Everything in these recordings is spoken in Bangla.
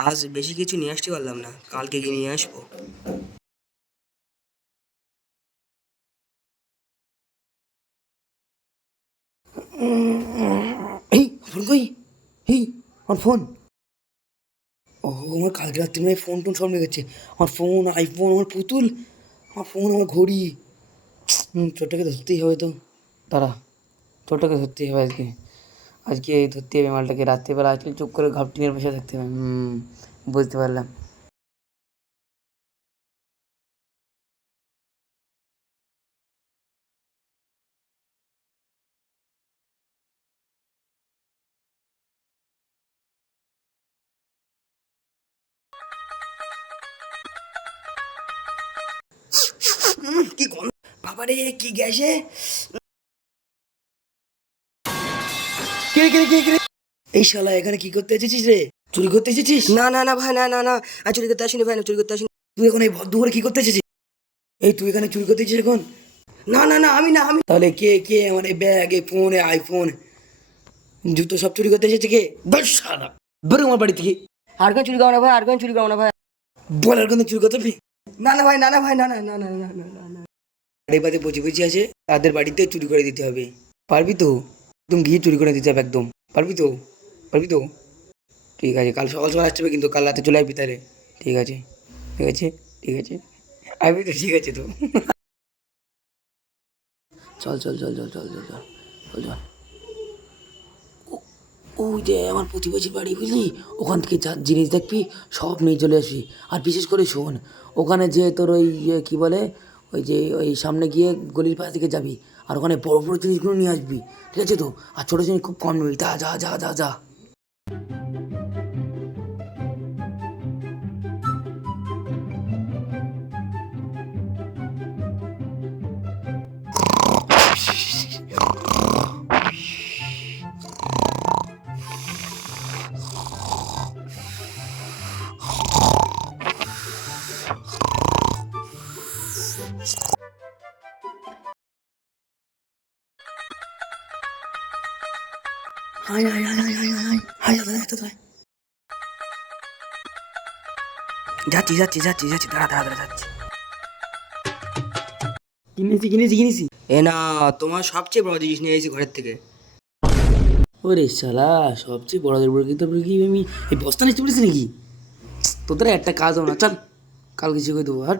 আজ বেশি কিছু নিয়ে আসতে পারলাম না, কালকে গিয়ে নিয়ে আসবো। এই ফোন কই? এই আমার ফোন। ও আমার কালকে রাত্রে মানে ফোন টোন সব নিয়ে গেছে। আমার ফোন, আইফোন, আমার পুতুল, আমার ফোন, আমার ঘড়ি। চোরটাকে ধরতেই হবে তো। দাঁড়া, চোরটাকে ধরতেই হবে আজকে। আজকে ধরতে হবে মালটাকে রাত্রিবেলা। আজকে চুপ করে ঘাপটিনের বসে থাকতে হবে। বুঝতে পারলাম। কি গন্ধ! বাবারে কি গ্যাসে! কে কে কে কে! এই শালা এখানে কি করতে এসেছিস রে? চুরি করতে এসেছিস? না না না ভাই, না না না, আমি চুরি করতে আসিনি ভাই, না চুরি করতে আসিনি। তুই এখন এই ভর দুপুরে কি করতে এসেছিস? এই তুই এখানে চুরি করতে এসেছিস এখন? না না না, আমি না, আমি। তাহলে কে কে আমার এই ব্যাগ, এই ফোন, এই আইফোন, জুতো সব চুরি করতে এসেছে কে? ধর শালা, বেরো আমার বাড়ি থেকে। আর কেন চুরি করো না ভাই, আর কেন চুরি করো না ভাই। বল আর কেন চুরি করতে পারবি? না না ভাই, না না ভাই, না না না না না না না না। বাড়ি বাড়ি বসে বসে আছে, তাদের বাড়িতে চুরি করে দিতে হবে। পারবি তো? একদম গিয়ে চুরি করে দিতে হবে একদম। পারবি তো? পারবি তো? ঠিক আছে, কাল সকাল সকাল আসতে হবে কিন্তু, কাল রাতে চলে আসবি তাহলে। ঠিক আছে, ঠিক আছে, ঠিক আছে, আসবি তো? ঠিক আছে তো। চল চল চল চল চল চল চল চল চল। ওই যে আমার প্রতিবেশীর বাড়ি, বুঝলি? ওখান থেকে যা জিনিস দেখবি সব নিয়ে চলে আসবি। আর বিশেষ করে শোন, ওখানে যে তোর ওই কী বলে, ওই যে ওই সামনে গিয়ে গলির পাশ থেকে যাবি, আর ওখানে বড় বড় জিনিসগুলো নিয়ে আসবি। ঠিক আছে তো? আর ছোটো জিনিস খুব কম নিবি। যা যা যা যা যা। High high high high high high high, দাদা দাদা, যাচ্ছি যাচ্ছি যাচ্ছি যাচ্ছি, দাঁড়া দাঁড়া দাঁড়া, যাচ্ছি। কিনেছি কিনেছি কিনেছি। এ না, তোমার সবচেয়ে বড় জিনিস নিয়ে এসেছি ঘরের থেকে। ওরে শালা, সবচেয়ে বড়দের বড় কি তোর কি আমি এই বস্তা নিতে পেরেছি নাকি? তোদের একটা কাজ হবে না, চল কালকে শিখে দেবো। আর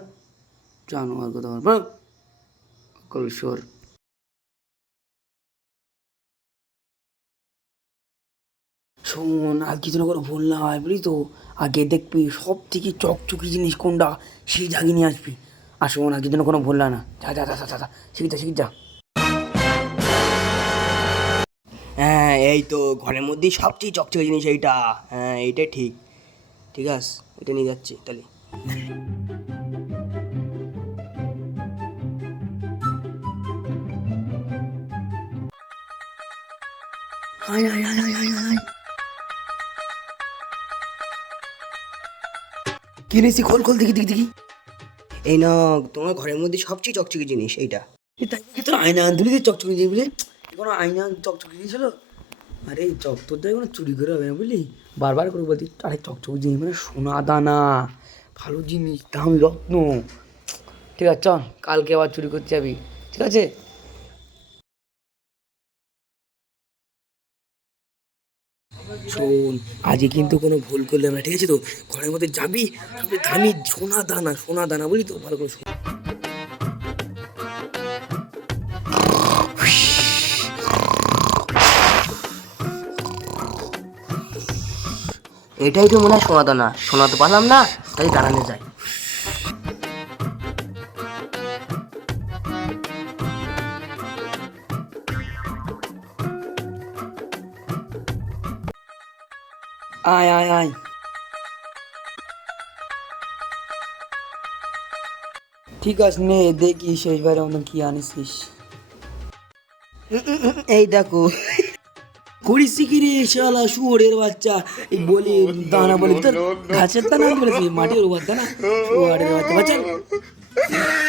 জানো আর কথা বল কল সর। শোন, আর কিছু না করে ভুল না হয়, বুঝলি তো? আগে দেখবি সব থেকে চকচকি জিনিস কোনটা, সেই জায়গায় নিয়ে আসবি। আর শোন, আর কিছু না কোনো ভুল না, যা যা যা যা যা, শিখি যা শিখি যা। হ্যাঁ, এই তো ঘরের মধ্যেই সবচেয়ে চকচকে জিনিস এইটা। হ্যাঁ, এইটাই ঠিক। ঠিক আছে, এটা নিয়ে যাচ্ছি তাহলে। High high high high high high, কিনেছি, খোল খোল, দেখি দেখি দেখি। এই না, তোমার ঘরের মধ্যে সবচেয়ে চকচকে জিনিস এইটা। তাই তোর আয়না আনতে চকচকে জিনিস, বুঝলি? কোনো আয়না চকচকে জিনিস হলো? আরে চক তোর দ্বারা কোনো চুরি করে হবে না, বুঝলি? বারবার করে বলতি, আরে চকচকে জিনিস মানে সোনা দানা, ভালো জিনিস, দামি রত্ন। ঠিক আছে, চল কালকে আবার চুরি করতে যাবি। ঠিক আছে? শোন, আজকে কিন্তু কোনো ভুল করলে না, ঠিক আছে তো? ঘরের মধ্যে যাবি, সবচেয়ে দামি সোনা দানা, সোনা দানা, বুঝলি তো? ভালো করে শোন। এটাই তো মনে হয় সোনা দানা। সোনা তো পারলাম না, তাই দাঁড়ানো যায়। আয় আয় আয়, ঠিক আছে নে, দেখি শেষবারের মতন কি আনিসিস। এই দেখো। করিস কি রে শালা শুয়োরের বাচ্চা! এই বলি দানা বলি তোর ঘাসের দানা বলেছি, মাটির ওর দানা, শুয়োরের বাচ্চা বাচ্চা।